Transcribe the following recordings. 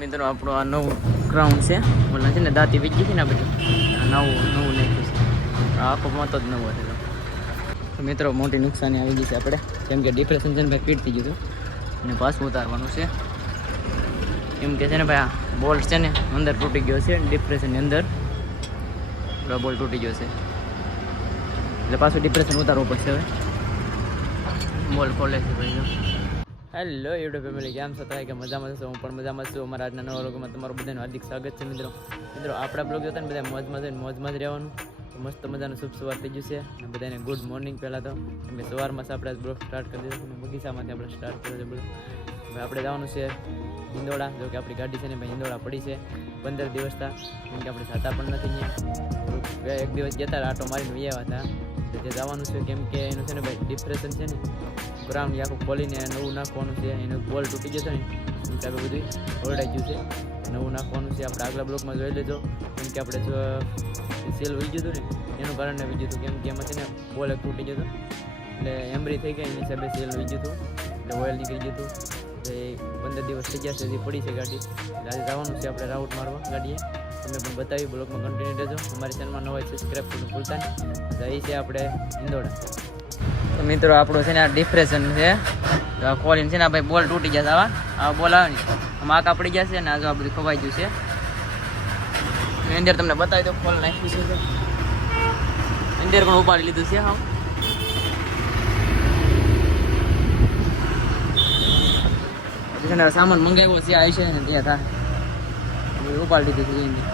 મિત્રો, આપણું આ નવું ગ્રાઉન્ડ છે. ઓલા છે ને, દાંતી વીજી હતી ને બધું. નવું નવું નાખ્યું છે. આખો મોતો જ નવો હતો તો મિત્રો, મોટી નુકસાની આવી ગઈ છે આપણે. કેમ કે ડિપ્રેશન છે ને ભાઈ ફીટ થઈ ગયું હતું. અને પાછું ઉતારવાનું છે. એમ કે છે ને ભાઈ, આ બોલ્ટ છે ને, અંદર તૂટી ગયો છે. ડિપ્રેશનની અંદર. બોલ તૂટી ગયો છે. એટલે પાછું ડિપ્રેશન ઉતારવું પડશે હવે. બોલ ખોલે છે ભાઈ હેલો યુટ્યુબ ફેમિલી કેમ છો? તમે કે મજામાં છો? હું પણ મજામાં છું. અમારા આજના નવા લોકોમાં તમારું બધાનું હાર્દિક સ્વાગત છે, મિત્રો. મિત્રો, આપણા બ્લોગ જોતા ને બધા મોજમાં જઈને મોજમાં જ રહેવાનું. મસ્ત મજાનું શુભ સવાર થઈ ગયું છે. અને બધાને ગુડ મોર્નિંગ પહેલાં તો. કેમ સવારમાં જ આપણે બ્લોગ સ્ટાર્ટ કરી દીધો અને બગીચામાંથી આપણે સ્ટાર્ટ કર્યો છે બધું. હવે આપણે જવાનું છે હિંદોળા જો કે આપણી ગાડી છે ને ભાઈ હિંદોળા પડી છે. પંદર દિવસ હતા કેમ કે આપણે જતા પણ નથી અહીંયા. એક દિવસ જતા હતા આટો મારીને આવ્યા હતા. તો જે જવાનું છે, કેમ કે એનું છે ને ભાઈ ડિપ્રેશન છે ને ગ્રાઉન્ડ આખું ખોલીને નવું નાખવાનું છે, એનું બોલ તૂટી જતો ને હિસાબે બધું ઓરડાઈ ગયું છે. નવું નાખવાનું છે, આપણે આગલા બ્લોકમાં જોઈ લેજો. કેમ કે આપણે જો સેલ વહી ગયું હતું ને, એનું કારણે વહી ગયું હતું. કેમ કે એમાં છે ને બોલ એક તૂટી જતો એટલે એમરી થઈ ગઈ, એની હિસાબે સેલ વહી ગયું હતું. એટલે ઓઇલ નીકળી ગયું તો પંદર દિવસ થઈ ગયા છે પડી છે ગાડી. આજે જવાનું છે આપણે રાઉટ મારવા ગાડીએ. તમે પણ બતાવી બ્લોગમાં કન્ટિન્યુ રહેજો. અમારી ચેનલમાં નવા સબસ્ક્રાઈબ કરવાનું ભૂલતા નહીં. છે આપણે ઇન્દોડા તો મિત્રો, આપણું છે ને આ ડિપ્રેશન છે. તો આ ખોલીને છે ને ભાઈ બોલ તૂટી ગયા આવા આ બોલ આવે ને. આમાં કાપડી ગયા છે ને, આ આ બધું ખવાઈ ગયું છે. અંદર તમને બતાવી દો ખોલ નાખ્યું છે. અંદર પણ ઉપાડી લીધું છે, હા. સામાન મંગાવ્યો છે આવી છે ને, ત્યાં થાય બધું ઉપાડી છે એની.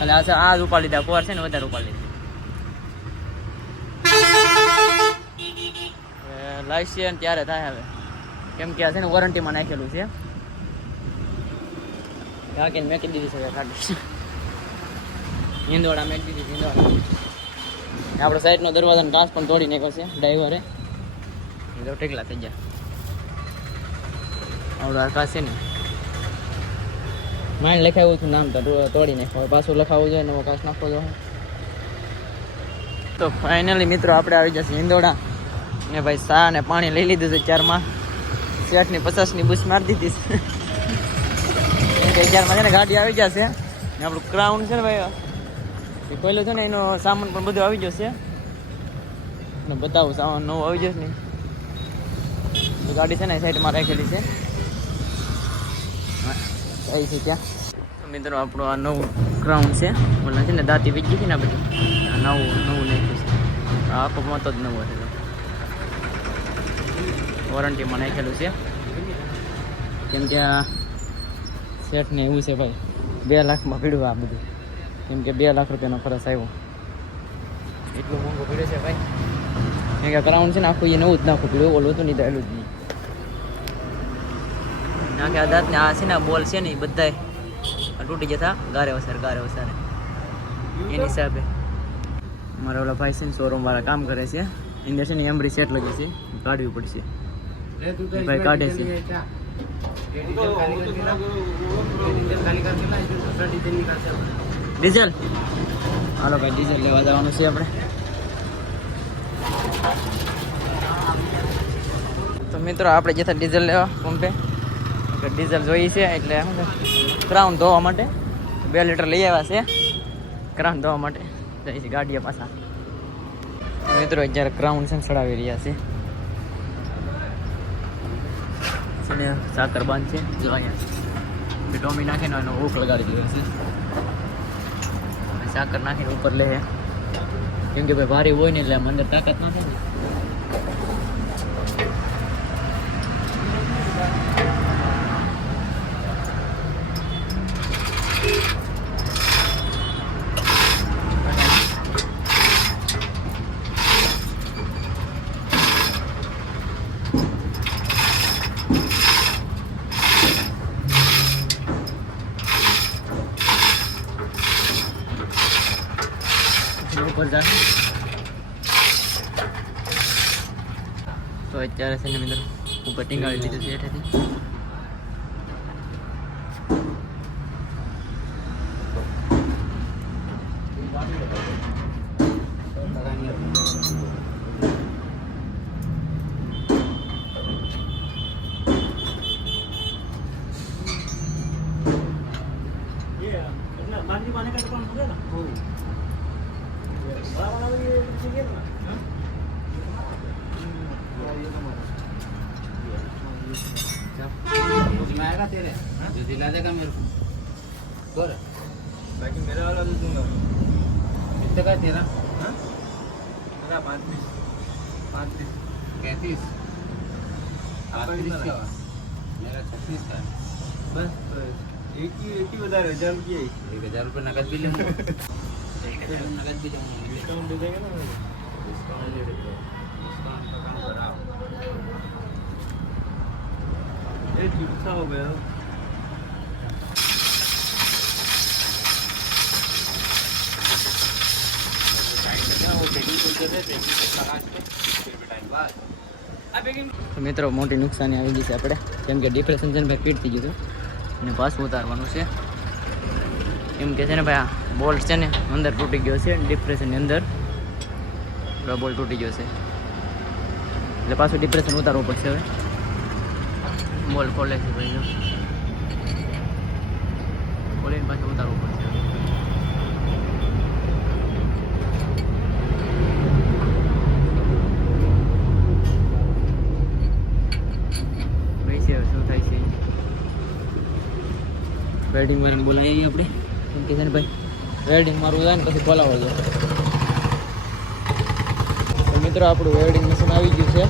અને આ આ ઉપાડી દીધા, કોર છે ને વધારે ઉપાડી દીધી. ને ત્યારે થાય હવે. કેમ કે આ છે ને વોરંટીમાં નાખેલું છે. ઢાંકીને મેકી દીધી છે કાઢી હિંદોડા મેકી દીધી હિંદોડા આપણે સાઈડનો દરવાજાનો કાચ પણ તોડી નાખ્યો છે ડ્રાઈવરે ટેકલા થઈ ગયા. આવડો આકાશ છે ને માઇન્ડ લખાવ્યું હતું નામ તોડી નાખો પાછું લખાવવું જોઈએ, નવો કાચ નાખવો જોઈએ. તો ફાઇનલી મિત્રો આપણે આવી જશે હિંદોડા ને ભાઈ સા ને પાણી લઈ લીધું છે ચારમાં. શેઠની પચાસની બુશ મારી દીધી છે. ચારમાં છે ને ગાડી આવી જશે ને આપણું ક્રાઉન છે ને ભાઈ, એ પહેલું છે ને એનો સામાન પણ બધું આવી જશે ને બતાવું, સામાન નવું આવી જશે ને. ગાડી છે ને સાઈડમાં રાખેલી છે. આવી છે ત્યાં. મિત્રો આપણું આ નવું ગ્રાઉન્ડ છે. ઓલા છે ને દાંતી વીજી છે ને આ બધું. આ નવું નવું નાખ્યું છે. આ આખો મોતો જ નવો છે. વોરંટીમાં નાખેલું છે. કેમ કે આ શેઠને એવું છે ભાઈ બે લાખમાં પીડ્યું આ બધું. કેમ કે બે લાખ રૂપિયાનો ખર્ચ આવ્યો. એટલું મોંઘું પીડ્યું છે ભાઈ. કેમ કે ગ્રાઉન્ડ છે ને આખું એ નવું જ નાખું પીડ્યું. ઓલું હતું નહીં એટલું જ નહીં કે આ દાંતને આ છે ને આ બોલ છે ને એ બધાય તૂટી જતા ગારે વસારે ગારે વસારે. એની હિસાબે. મારા ઓલા ભાઈ છે ને શોરૂમ વાળા કામ કરે છે. અંદર છે ને એમરી સેટ લગે છે. કાઢવી પડશે. ભાઈ કાઢે છે. ડીઝલ? હાલો ભાઈ ડીઝલ લેવા જવાનું છે આપણે. તો મિત્રો આપણે જતા ડીઝલ લેવા પંપે ડીઝલ જોઈએ છે એટલે ક્રાઉન ધોવા માટે બે લીટર લઈ આવ્યા છે. ક્રાઉન ધોવા માટે. જઈએ છે ગાડીએ પાછા. મિત્રો, જ્યારે ક્રાઉન છે ચડાવી રહ્યા છે. સાકર બાંધ છે જો અહીંયા ટોમી નાખીને એનો ઓખ લગાડી દીધો છે. સાકર નાખીને ઉપર લે કેમ કે ભાઈ ભારે હોય ને એટલે અંદર તાકાત ના. ઉપર તો અત્યારે છે ને મિત્રો ઉપર ટીંગાવી લીધું છે હેઠેથી. उसमें आएगा तेरे? जो दिला देगा मेरे को। बोल। बाकी मेरा वाला तो दूँगा कितने का तेरा? हाँ? मेरा पाँच पीस पाँच पैंतीस। पैंतीस का मेरा छत्तीस का बस एक ही एक ही बता रहे हज़ार रुपये एक। हज़ार रुपये नकद भी लूँगा। नकद भी लूँगा। डिस्काउंट दे देंगे ना डिस्काउंट डिस्काउंट મિત્રો, મોટી નુકસાની આવી ગઈ છે આપણે. કેમ કે ડિપ્રેશન છે ને ભાઈ ફીટ થઈ ગયું હતું. અને પાછું ઉતારવાનું છે. એમ કે છે ને ભાઈ, આ બોલ છે ને અંદર તૂટી ગયો છે ડિપ્રેશનની અંદર. બોલ તૂટી ગયો છે. એટલે પાછું ડિપ્રેશન ઉતારવું પડશે હવે. બોલ ખોલે છે ભાઈ જો ખોલીને પાછું ઉતારવું પડશે શું થાય છે વેલ્ડિંગ વાળાને બોલાવીએ આપણે કેમ કે છે ને ભાઈ વેલ્ડિંગ મારું થાય ને પછી બોલાવો તો મિત્રો આપણું વેલ્ડિંગ મશીન આવી ગયું છે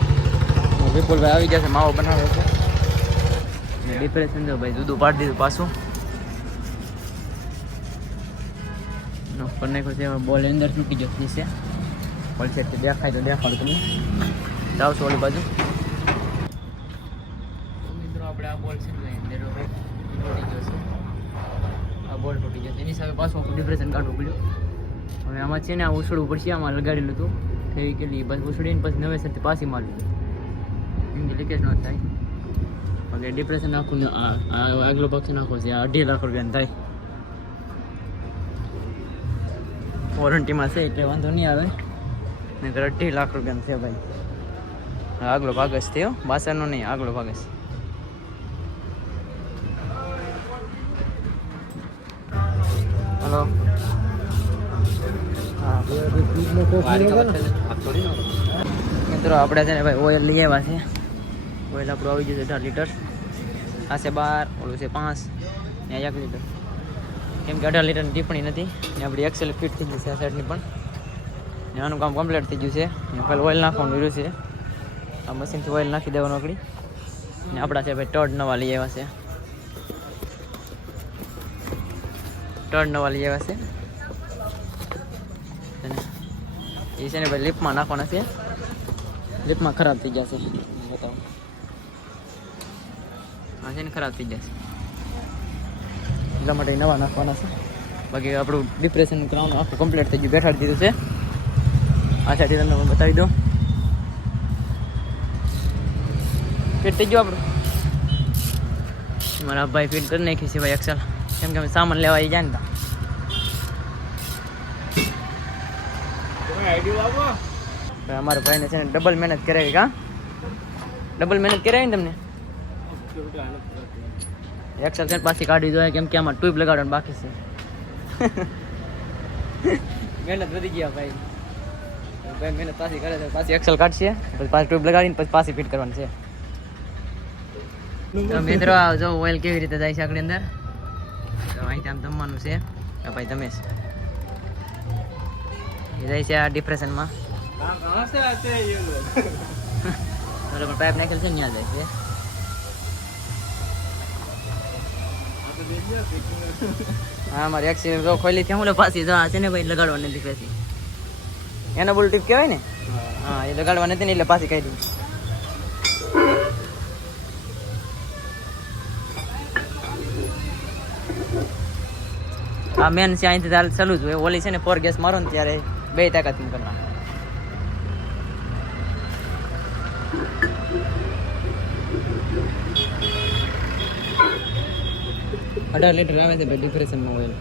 વિપુલભાઈ આવી ગયા છે માવો બનાવે છે ડિપ્રેશન જો ભાઈ, જુદું પાડી દીધું પાછું. નાખ્યું છે બોલ અંદર તૂટી ગયો બોલ છે દેખાય તો દેખાડું તમને. જાવ છો ઓલી બાજુ. મિત્રો, આપણે આ બોલ છે આ બોલ તૂટી ગયો એની સામે પાછું આખું ડિપ્રેશન કાઢવું પડ્યું. હવે આમાં છે ને, આ ઉછળવું પડશે, આમાં લગાડેલું હતું. ફેવી કેલી બસ ઉછળીને પછી નવેસરથી પાછી મારવી એમ કે લીકેજ ન થાય. હવે ડિપ્રેશન આખું આગલો પક્ષ નાખો છે અઢી લાખ રૂપિયાનું થાય વોરંટીમાં છે એટલે વાંધો નહીં આવે નકર અઢી લાખ રૂપિયાનું છે ભાઈ આગલો ભાગ જ થયો વાસણનો નહીં આગલો ભાગ જ હલો મિત્રો આપણે છે ને ભાઈ ઓઇલ લઈ આવ્યા છે ઓઇલ આપણું આવી જશે અઢાર લીટર. આ છે બાર, ઓલું છે પાંચ, ને એક લીટર. કેમ કે અઢાર લીટરની ટિપ્પણી નથી, ને આપણી એક્સેલ ફિટ થઈ ગઈ છે આ સાઈડની પણ. ને આનું કામ કમ્પ્લીટ થઈ ગયું છે. ને પહેલાં ઓઇલ નાખવાનું રહ્યું છે. આ મશીનથી ઓઇલ નાખી દેવાનું આપણી. ને આપણા છે ભાઈ ટર્ડ નવા લઈ આવ્યા છે. ટર્ડ નવા લઈ આવ્યા છે. એ છે ને ભાઈ લિફ્ટમાં નાખવાના છે. લિપમાં ખરાબ થઈ જશે બતાવો. આ છે ને ખરાબ થઈ જશે. એટલા માટે નવા નાખવાના છે. બાકી આપણું ડિપ્રેશન ક્રાઉન આખું કમ્પ્લીટ થઈ ગયું. બેસાડી દીધું છે. આ સાઈડ તમને બતાવી દઉં. ફિટ થઈ ગયું આપણું? મારા ભાઈ ફિટ કરી નાખી છે ભાઈ એક્સેલ કેમ કે અમે સામાન લેવા જાય ને અમારા ભાઈને છે ને ડબલ મહેનત કરાવી કા? ડબલ મહેનત કરાવી ને તમને? એક સેકન્ડ પાછી કાઢવી જોઈએ કેમ કે આમાં ટ્યુબ લગાડવાનું બાકી છે. મહેનત વધી ગયા ભાઈ. ભાઈ મહેનત છે ટ્યુબ લગાડીને પાછી ફિટ કરવાની છે. મિત્રો જો ઓઇલ કેવી રીતે જાય છે આગળ અંદર? તો અહીં આમ જમવાનું છે. ભાઈ તમે જાય છે આ ડિપ્રેશનમાં બરાબર પાઇપ નાખેલ છે ત્યાં જાય છે. હા, મારે એક્સિડન્ટ તો ખોલી ત્યાં હું પાછી જો છે ને ભાઈ લગાડવાની નથી પાછી. એનો બોલ ટીપ કહેવાય ને? હા, એ લગાડવા નથી ને એટલે પાછી કહી દઉં. આ મેન છે, અહીંથી ચાલુ જ હોય. ઓલી છે ને ફોર ગેસ મારો ને ત્યારે બે તાકાત કરી અઢાર લીટર આવે છે, ભાઈ ડિપ્રેશનમાં ઓઇલ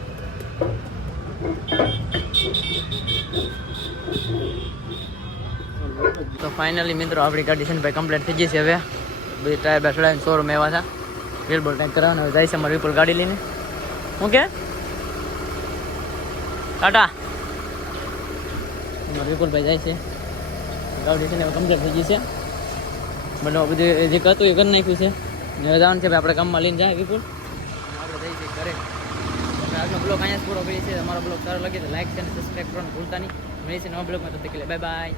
તો ફાઇનલી મિત્રો, આપણી ગાડી છે ભાઈ કમ્પ્લીટ થઈ ગઈ છે હવે. બધી ટાયર બાર ચડાવીને શોરૂમ એવા હતા વ્હીલ બોલ ટાઈક કરાવવાનું હવે જાય છે અમારે વિપુલ ગાડી લઈને. હું કે? ટાટા. અમારા વિપુલભાઈ જાય છે. ગાડી છે ને કમ્પ્લીટ થઈ ગઈ છે. બધું બધું જે હતું એ કરી નાખ્યું છે. હવે જવાનું છે આપણે કામમાં લઈને જાય વિપુલ. છીએ ઘરે આપણે આજનો બ્લોગ અહીંયા પૂરો કરીએ છીએ. અમારો બ્લોગ સારો લાગે તો લાઈક છે અને સબસ્ક્રાઈબ કરવાનું ભૂલતા નહીં. મળીએ છીએ નવા બ્લોગમાં તો બાય બાય